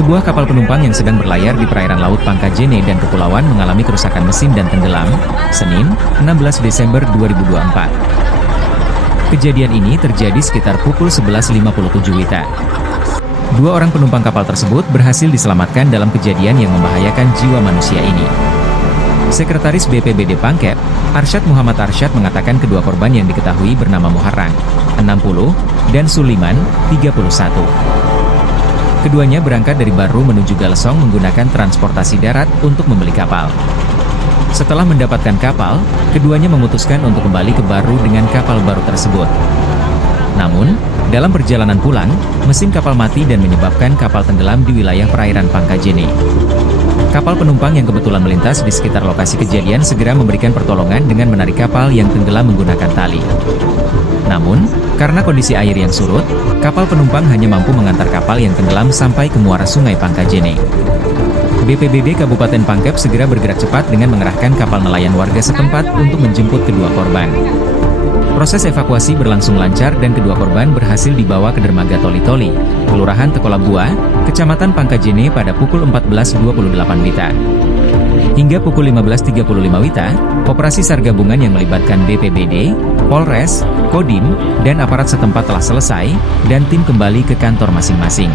Sebuah kapal penumpang yang sedang berlayar di perairan Laut Pangkajene dan Kepulauan mengalami kerusakan mesin dan tenggelam, Senin, 16 Desember 2024. Kejadian ini terjadi sekitar pukul 11.57 WITA. Dua orang penumpang kapal tersebut berhasil diselamatkan dalam kejadian yang membahayakan jiwa manusia ini. Sekretaris BPBD Pangkep, Arsyad Muhammad Arsyad mengatakan kedua korban yang diketahui bernama Muharrang, 60, dan Suliman, 31. Keduanya berangkat dari Baru menuju Galesong menggunakan transportasi darat untuk membeli kapal. Setelah mendapatkan kapal, keduanya memutuskan untuk kembali ke Baru dengan kapal baru tersebut. Namun, dalam perjalanan pulang, mesin kapal mati dan menyebabkan kapal tenggelam di wilayah perairan Pangkajene. Kapal penumpang yang kebetulan melintas di sekitar lokasi kejadian segera memberikan pertolongan dengan menarik kapal yang tenggelam menggunakan tali. Namun, karena kondisi air yang surut, kapal penumpang hanya mampu mengantar kapal yang tenggelam sampai ke muara Sungai Pangkajene. BPBD Kabupaten Pangkep segera bergerak cepat dengan mengerahkan kapal nelayan warga setempat untuk menjemput kedua korban. Proses evakuasi berlangsung lancar dan kedua korban berhasil dibawa ke dermaga Toli-Toli, Kelurahan Tekolabua, Kecamatan Pangkajene pada pukul 14.28 WITA. Hingga pukul 15.35 WITA, operasi SAR gabungan yang melibatkan BPBD, Polres, Kodim, dan aparat setempat telah selesai, dan tim kembali ke kantor masing-masing.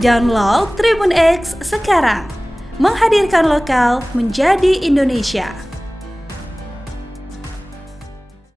Download Tribun X sekarang, menghadirkan lokal menjadi Indonesia.